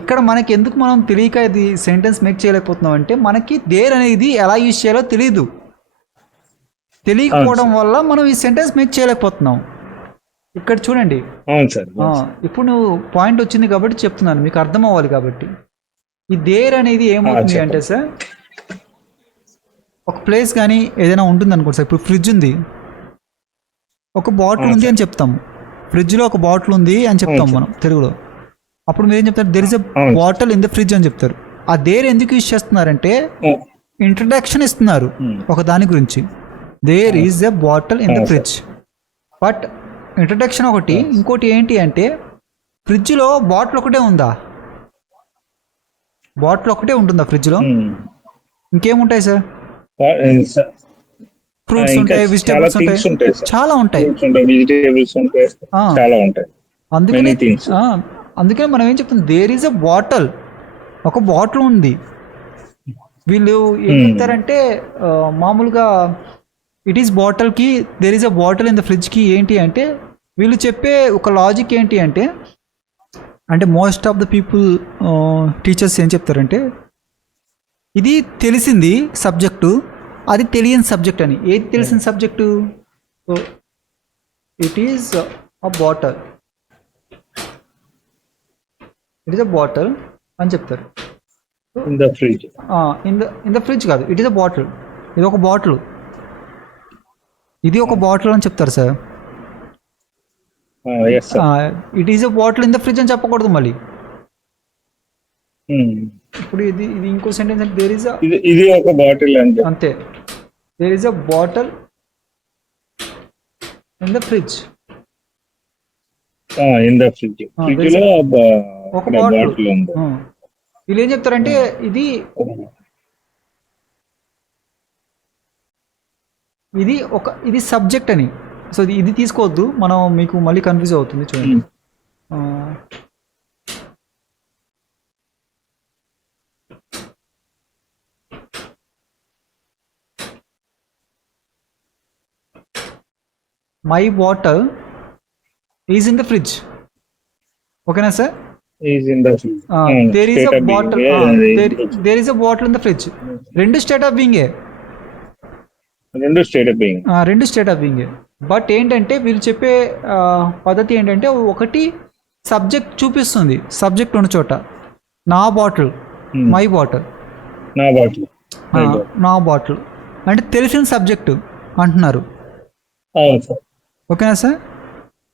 ఇక్కడ మనకి ఎందుకు మనం తెలియక ఇది సెంటెన్స్ మేక్ చేయలేకపోతున్నాం అంటే మనకి దేర్ అనేది ఎలా యూజ్ చేయాలో తెలియదు. తెలియకపోవడం వల్ల మనం ఈ సెంటెన్స్ మేక్ చేయలేకపోతున్నాం. ఇక్కడ చూడండి, ఇప్పుడు నువ్వు పాయింట్ వచ్చింది కాబట్టి చెప్తున్నాను, మీకు అర్థం అవ్వాలి కాబట్టి. ఈ దేర్ అనేది ఏమవుతుంది అంటే సార్, ఒక ప్లేస్ కానీ ఏదైనా ఉంటుంది అనుకోండి సార్. ఇప్పుడు ఫ్రిడ్జ్ ఉంది, ఒక బాటిల్ ఉంది అని చెప్తాము. ఫ్రిడ్జ్లో ఒక బాటిల్ ఉంది అని చెప్తాం మనం తెలుగులో. అప్పుడు మీరు ఏం చెప్తారు? There is a bottle in the fridge అని చెప్తారు. ఆ దేర్ ఎందుకు యూజ్ చేస్తున్నారంటే ఇంట్రడక్షన్ ఇస్తున్నారు ఒక దాని గురించి. There is a bottle in the fridge. But introduction ఒకటి, ఇంకోటి ఏంటి అంటే ఫ్రిడ్జ్లో బాటిల్ ఒకటే ఉందా? బాటిల్ ఒకటే ఉంటుందా ఫ్రిడ్జ్లో? ఇంకేముంటాయి సార్? ఫ్రూట్స్ ఉంటాయి, వెజిటేబుల్స్ ఉంటాయి, చాలా ఉంటాయి. అందుకని మనం ఏం చెప్తాం? దేర్ ఈజ్ ఎ బాటిల్, ఒక బాటిల్ ఉంది. వీళ్ళు ఏం చెప్తారంటే మామూలుగా ఇట్ ఈస్ బాటిల్కి there is a bottle in the ఫ్రిడ్జ్కి ఏంటి అంటే వీళ్ళు చెప్పే ఒక లాజిక్ ఏంటి అంటే most of the people teachers ఏం చెప్తారంటే ఇది తెలిసింది సబ్జెక్టు, అది తెలియని సబ్జెక్ట్ అని. ఏది తెలిసిన subject? So it is a bottle, it is a bottle అని చెప్తారు. ఇన్ ద ఫ్రిడ్జ్ కాదు, ఇట్ ఈస్ అ బాటిల్, ఇది ఒక బాటిల్, ఇది ఒక బాటిల్ అని చెప్తారు sir. It is a bottle in the fridge అని చెప్పకూడదు మళ్ళీ. ఇప్పుడు ఇది ఇంకో సెంటెన్స్ అంటే దేర్ ఈస్ ఇది ఒక బాటిల్ అంతే. There is a bottle in the fridge, ఒక బాటిల్. వీళ్ళు ఏం చెప్తారంటే ఇది సబ్జెక్ట్ అని. సో ఇది తీసుకోవద్దు, మనం మీకు మళ్ళీ కన్ఫ్యూజ్ అవుతుంది. చూడండి, my bottle is in the fridge. ఓకేనా sir? There is a bottle, there is a bottle in the fridge. రెండు స్టేట్ ఆఫ్ బీయింగే. బట్ ఏంటంటే వీళ్ళు చెప్పే పద్ధతి ఏంటంటే ఒకటి సబ్జెక్ట్ చూపిస్తుంది, సబ్జెక్ట్ ఉన్న చోట నా బాటిల్, మై బాటిల్, నా బాటిల్ అంటే తెలిసిన సబ్జెక్టు అంటున్నారు. ఓకేనా సార్?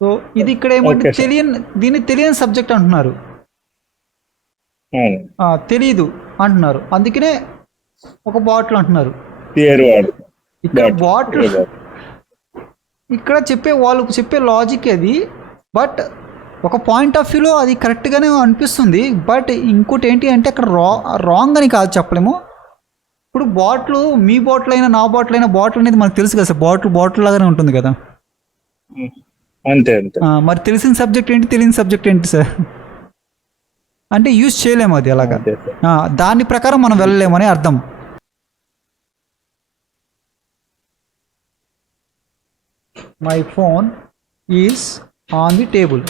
సో ఇది ఇక్కడ ఏమంటే దీన్ని తెలియని సబ్జెక్ట్ అంటున్నారు, తెలీదు అంటున్నారు. అందుకనే ఒక బాటిల్ అంటున్నారు. ఇక్కడ బాటిల్ ఇక్కడ వాళ్ళు చెప్పే లాజిక్ అది. బట్ ఒక పాయింట్ ఆఫ్ వ్యూలో అది కరెక్ట్గానే అనిపిస్తుంది. బట్ ఇంకోటి ఏంటి అంటే అక్కడ రాంగ్ అని కాదు, చెప్పలేము. ఇప్పుడు బాటిల్, మీ బాటిల్ అయినా నా బాటిల్ అయినా, బాటిల్ అనేది మనకు తెలుసు కదా సార్, బాటిల్ లాగానే ఉంటుంది కదా. అంతే. మరి తెలిసిన సబ్జెక్ట్ ఏంటి, తెలియని సబ్జెక్ట్ ఏంటి సార్ అంటే యూజ్ చేయలేము అది అలాగా. దాని ప్రకారం మనం వెళ్ళలేమని అర్థం. My phone is on the table.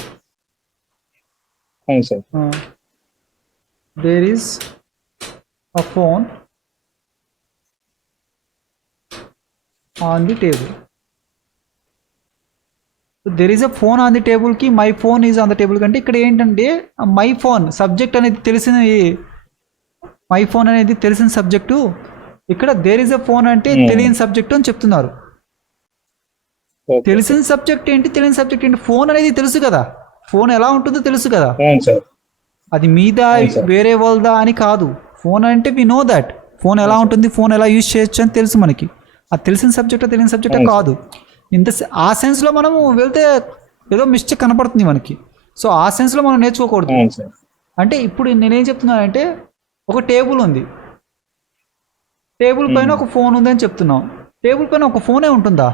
There is a phone on the table. There is a phone on the టేబుల్కి my phone is on the table కంటే ఇక్కడ ఏంటంటే మై ఫోన్ సబ్జెక్ట్ అనేది తెలిసిన, మై ఫోన్ అనేది తెలిసిన సబ్జెక్టు. ఇక్కడ there is a phone అంటే తెలియని సబ్జెక్టు అని చెప్తున్నారు. తెలిసిన సబ్జెక్ట్ ఏంటి, తెలియని సబ్జెక్ట్ ఏంటి? ఫోన్ అనేది తెలుసు కదా, ఫోన్ ఎలా ఉంటుందో తెలుసు కదా, అది మీదా వేరే వాళ్ళదా అని కాదు. ఫోన్ అంటే వి నో దట్, ఫోన్ ఎలా ఉంటుంది, ఫోన్ ఎలా యూజ్ చేయొచ్చు అని తెలుసు మనకి. అది తెలిసిన సబ్జెక్టా తెలియని సబ్జెక్టా కాదు. ఆ సెన్స్లో మనము వెళ్తే ఏదో మిస్టేక్ కనపడుతుంది మనకి. సో ఆ సెన్స్లో మనం నేర్చుకోకూడదు. అంటే ఇప్పుడు నేనేం చెప్తున్నానంటే ఒక టేబుల్ ఉంది, టేబుల్ పైన ఒక ఫోన్ ఉంది అని చెప్తున్నాం. టేబుల్ పైన ఒక ఫోనే ఉంటుందా?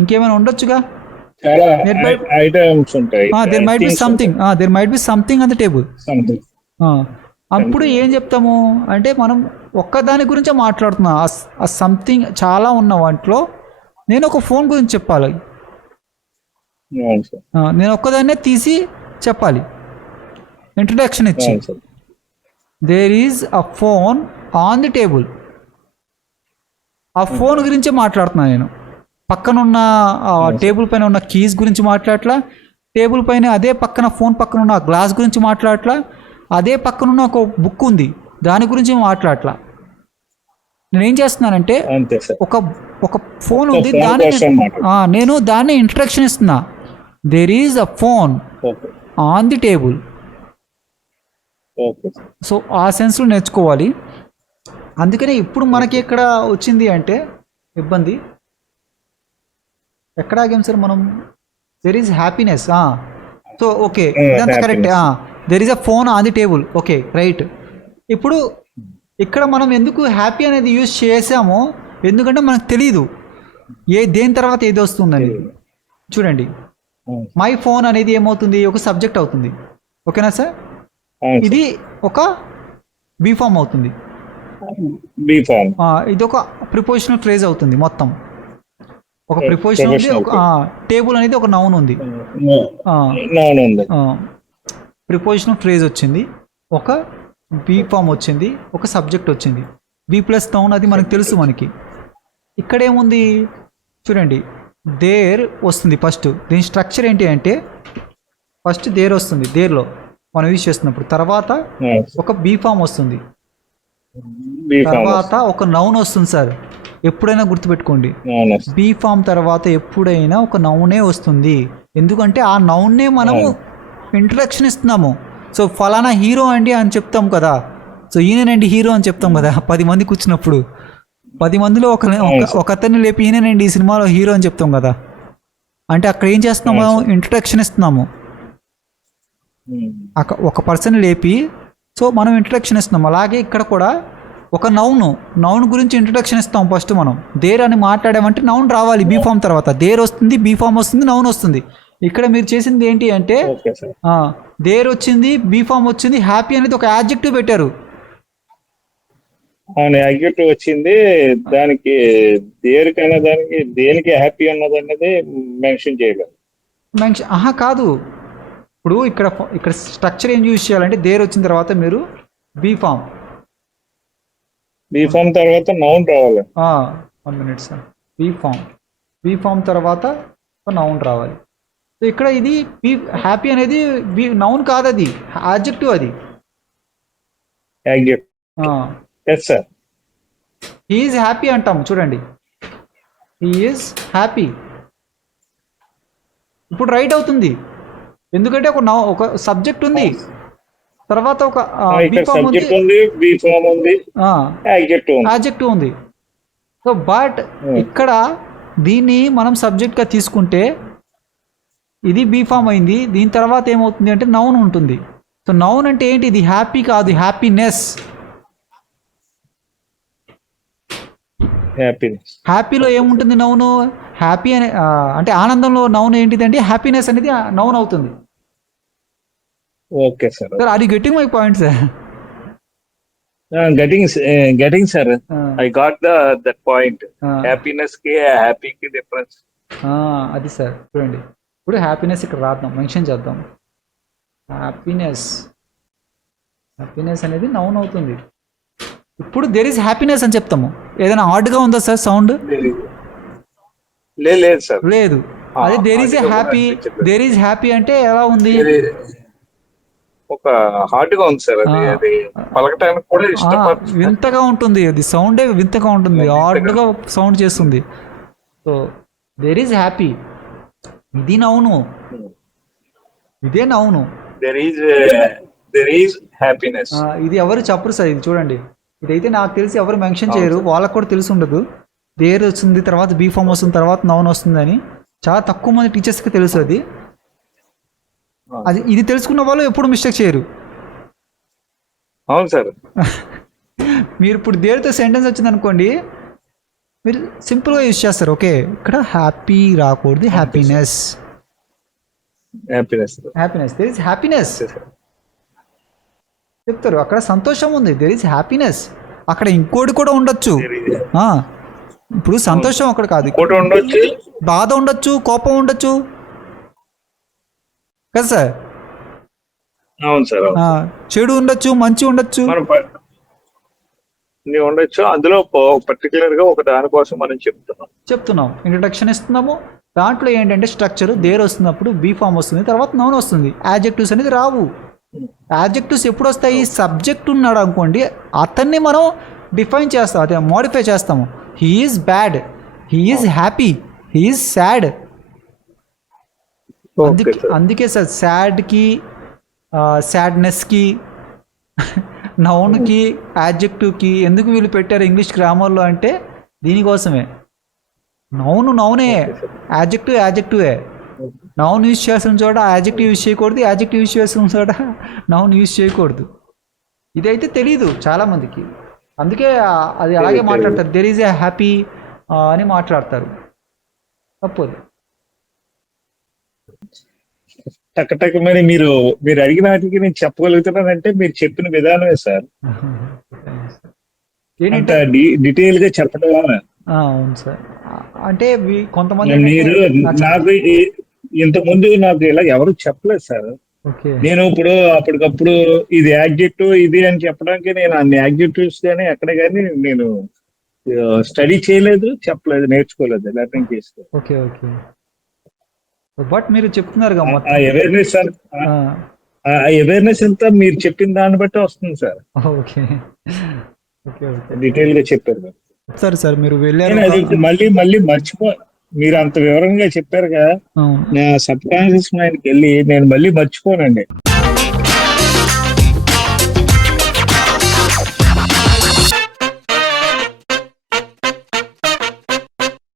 ఇంకేమైనా ఉండొచ్చుగా. There might be something on the table. అప్పుడు ఏం చెప్తాము అంటే మనం ఒక్కదాని గురించే మాట్లాడుతున్నాం. ఆ సంథింగ్ చాలా ఉన్న వాటిలో నేను ఒక ఫోన్ గురించి చెప్పాలి, నేను ఒక్కదాన్నే తీసి చెప్పాలి. ఇంట్రడక్షన్ ఇచ్చి అవును sir. There is a phone on the table. ఆ ఫోన్ గురించి మాట్లాడుతున్నాను నేను. పక్కనున్న టేబుల్ పైన ఉన్న కీస్ గురించి మాట్లాడట్లా, టేబుల్ పైన అదే పక్కన ఫోన్ పక్కన ఉన్న గ్లాస్ గురించి మాట్లాడట్లా, అదే పక్కనున్న ఒక బుక్ ఉంది దాని గురించి మాట్లాడట్లా. నేనేం చేస్తున్నానంటే అంతే సార్. ఒక ఒక ఫోన్ ఒక ఉంది phone దాన్ని కోసం మాట్లాడు. నేను దాన్ని ఇంట్రడక్షన్ ఇస్తున్నా. There is a phone okay on the table. Okay sir. So ఆ సెన్స్లో నేర్చుకోవాలి. అందుకనే ఇప్పుడు మనకి ఎక్కడ వచ్చింది అంటే ఇబ్బంది, ఎక్కడ ఆగాం సార్ మనం? There is happiness. So okay, ఇదంతా correct. There is a phone on the table. Okay right. ఇప్పుడు ఇక్కడ మనం ఎందుకు హ్యాపీ అనేది యూజ్ చేసామో, ఎందుకంటే మనకు తెలియదు దేని తర్వాత ఏది వస్తుందని. చూడండి, అవును మై ఫోన్ అనేది ఏమవుతుంది, ఒక సబ్జెక్ట్ అవుతుంది. ఓకేనా సార్? అవును ఇది ఒక బీ ఫామ్ అవుతుంది. Be form. ఇది ఒక ప్రిపోజిషనల్ ఫ్రేజ్ అవుతుంది మొత్తం. ఒక ప్రిపోజిషన్ ఉంది, ఒక టేబుల్ అనేది ఒక నౌన్ ఉంది, నౌన్ ఉంది. ప్రిపోజిషనల్ ఫ్రేజ్ వచ్చింది, ఒక బీ ఫామ్ వచ్చింది, ఒక సబ్జెక్ట్ వచ్చింది, బీ ప్లస్ నౌన్, అది మనకు తెలుసు. మనకి ఇక్కడ ఏముంది చూడండి, దేర్ వస్తుంది ఫస్ట్. దీని స్ట్రక్చర్ ఏంటి అంటే ఫస్ట్ దేర్ వస్తుంది, దేర్లో మనం యూజ్ చేస్తున్నప్పుడు. తర్వాత ఒక బీ ఫామ్ వస్తుంది, బీ ఫామ్ తర్వాత ఒక నౌన్ వస్తుంది సార్. ఎప్పుడైనా గుర్తుపెట్టుకోండి, అవును బీ ఫామ్ తర్వాత ఎప్పుడైనా ఒక నౌనే వస్తుంది. ఎందుకంటే ఆ నౌన్నే మనము ఇంట్రడక్షన్ ఇస్తున్నాము. సో ఫలానా హీరో అండి అని చెప్తాం కదా, సో ఈయనండి హీరో అని చెప్తాం కదా 10 మంది కూర్చున్నప్పుడు. 10 మందిలో ఒక అతన్ని లేపి ఈయనండి ఈ సినిమాలో హీరో అని చెప్తాం కదా. అంటే అక్కడ ఏం చేస్తున్నాము, ఇంట్రడక్షన్ ఇస్తున్నాము. ఒక పర్సన్ లేపి సో మనం ఇంట్రడక్షన్ ఇస్తున్నాం. అలాగే ఇక్కడ కూడా ఒక నౌన్ గురించి ఇంట్రడక్షన్ ఇస్తాం ఫస్ట్. మనం దేర్ అని మాట్లాడామంటే నౌన్ రావాలి బీ ఫామ్ తర్వాత. దేర్ వస్తుంది, బీ ఫామ్ వస్తుంది, నౌన్ వస్తుంది. ఇక్కడ మీరు చేసింది ఏంటి అంటే దేర్ వచ్చింది, బీ ఫామ్ వచ్చింది, హ్యాపీ అనేది ఒక యాడ్జెక్టివ్ పెట్టారు. అవును, యాడ్జెక్టివ్ వచ్చింది. దానికి దేనికైనా దానికి దేనికి హ్యాపీ అన్నది అనేది మెన్షన్ చేయలేదు. కాదు, ఇప్పుడు ఇక్కడ స్ట్రక్చర్ ఏం యూజ్ చేయాలంటే దేర్ వచ్చిన తర్వాత మీరు బీ ఫామ్ తర్వాత నౌన్ రావాలి. 1 minute సార్. బీ ఫామ్ తర్వాత ఒక నౌన్ రావాలి. సో ఇక్కడ ఇది హ్యాపీ అనేది నౌన్ కాదు, అది యాడ్జెక్టివ్. అది సార్ హీ ఈజ్ హ్యాపీ అంటాం చూడండి, హీ ఈజ్ హ్యాపీ. ఇప్పుడు రైట్ అవుతుంది, ఎందుకంటే ఒక సబ్జెక్ట్ ఉంది, తర్వాత ఒక యాడ్జెక్టివ్ ఉంది. సో బట్ ఇక్కడ దీన్ని మనం సబ్జెక్ట్గా తీసుకుంటే ఇది బీ ఫామ్ అయింది. దీని తర్వాత ఏమవుతుంది అంటే నౌన్ ఉంటుంది. సో నౌన్ అంటే ఏంటి, ఇది హ్యాపీ కాదు, హ్యాపీనెస్. హ్యాపీలో ఏముంటుంది, నౌను. హ్యాపీ అంటే ఆనందంలో నౌన్ ఏంటిదంటే హ్యాపీనెస్ అనేది నౌన్ అవుతుంది. Okay sir. Sir are you getting my point sir? Getting sir. I got that point. Happiness కి హ్యాపీ కి డిఫరెన్స్ అది సార్. చూడండి, ఇప్పుడు హ్యాపీనెస్ ఇక్కడ రాద్దాం, మెన్షన్ చేద్దాం. హ్యాపీనెస్ అనేది నౌన్ అవుతుంది. ఇప్పుడు దేర్ ఈస్ హ్యాపీనెస్ అని చెప్తాము. ఏదైనా హార్డ్గా ఉందా సార్ సౌండ్? లేదు సార్. లేదు. అదే దేర్ ఈస్ హ్యాపీ అంటే ఎలా ఉంది, ఒక హార్డ్ గా ఉంది సార్. అది పలకటానికి కూడా ఇష్టపడుతుంది. వింతగా ఉంటుంది, అది సౌండే వింతగా ఉంటుంది, హార్డ్గా సౌండ్ చేస్తుంది. సో దేర్ ఈస్ హ్యాపీ, ఇది నౌను, ఇదే నౌను. There is happiness. ఇది ఎవరు చెప్పరు సార్. ఇది చూడండి, ఇదైతే నాకు తెలిసి ఎవరు మెన్షన్ చేయరు, వాళ్ళకు కూడా తెలిసి ఉండదు. దేర్ వచ్చింది తర్వాత బీ ఫామ్ వస్తుంది తర్వాత నౌన్ వస్తుందని చాలా తక్కువ మంది టీచర్స్కి తెలుసు. అది ఇది తెలుసుకున్న వాళ్ళు ఎప్పుడు మిస్టేక్ చేయరు. అవును సార్. మీరు ఇప్పుడు దేర్తో సెంటెన్స్ వచ్చింది అనుకోండి, మీరు సింపుల్గా యూజ్ చేస్తారు. ఓకే, ఇక్కడ హ్యాపీ రాకూడదు, హ్యాపీనెస్. దేర్ ఇస్ హ్యాపీనెస్ చెప్తారు. అక్కడ సంతోషం ఉంది, దేర్ ఇస్ హ్యాపీనెస్. అక్కడ ఇంకోటి కూడా ఉండొచ్చు. ఇప్పుడు సంతోషం అక్కడ కాదు, బాధ ఉండొచ్చు, కోపం ఉండొచ్చు కదా సార్. అవును సార్, అవును. చెడు ఉండొచ్చు, మంచి ఉండొచ్చు. మనం ఉండొచ్చు అందులో పర్టికులర్ గా ఒక దానికోసం మనం చెప్తున్నాం, ఇంట్రడక్షన్ ఇస్తున్నాము. దాంట్లో ఏంటంటే స్ట్రక్చర్ దేర్ వస్తున్నప్పుడు బీ ఫామ్ వస్తుంది, తర్వాత నౌన్ వస్తుంది. యాడ్జెక్టివ్స్ అనేది రావు. యాడ్జెక్టివ్స్ ఎప్పుడు వస్తాయి? సబ్జెక్ట్ ఉన్నాడు అనుకోండి, అతన్ని మనం డిఫైన్ చేస్తాం, అదే మోడిఫై చేస్తాము. He is bad, he is happy, he is sad. అందుకే సార్ సాడ్కి, సాడ్నెస్కి, నౌన్కి, యాడ్జెక్టివ్కి ఎందుకు వీళ్ళు పెట్టారు ఇంగ్లీష్ గ్రామర్లో అంటే దీనికోసమే. నౌనే, యాడ్జెక్టివే. నౌన్ యూజ్ చేసిన చోట యాడ్జెక్టివ్ యూజ్ చేయకూడదు, యాడ్జెక్టివ్ యూజ్ చేసిన చోట నౌన్ యూజ్ చేయకూడదు. ఇదైతే తెలీదు చాలామందికి. అందుకే అది అలాగే మాట్లాడతారు, దెర్ ఈజ్ ఏ హ్యాపీ అని మాట్లాడతారు. తప్పదు. టక్ మరి మీరు అడిగిన వాటికి నేను చెప్పగలుగుతున్నానంటే మీరు చెప్పిన విధానమే సార్. అంత డీటెయిల్ గా చెప్పడం వల్ల. అవును సార్. అంటే కొంతమంది మీరు నాకు ఇంత ముందు నాకు ఇలా ఎవరు చెప్పలేదు సార్. నేను ఇప్పుడు అప్పటికప్పుడు ఇది యాడ్జెక్టివ్ ఇది అని చెప్పడానికి నేను అన్ని యాడ్జెక్టివ్స్ కానీ ఎక్కడ కానీ నేను స్టడీ చేయలేదు, చెప్పలేదు, నేర్చుకోలేదు, లెర్నింగ్ చేసుకోలేదు. Okay okay. బట్ మీరు చెప్తున్నారు అవేర్నెస్ అంతా మీరు చెప్పిన దాన్ని బట్టి వస్తుంది sir. Okay okay okay. Detail గా చెప్పారు సరే సార్. మీరు వెళ్ళారు, మళ్ళీ మర్చిపో, మీరు అంత వివరంగా చెప్పారు కదా, నా సబ్ కాన్షియస్ మైండ్కి వెళ్ళి నేను మళ్ళీ మర్చిపోనండి.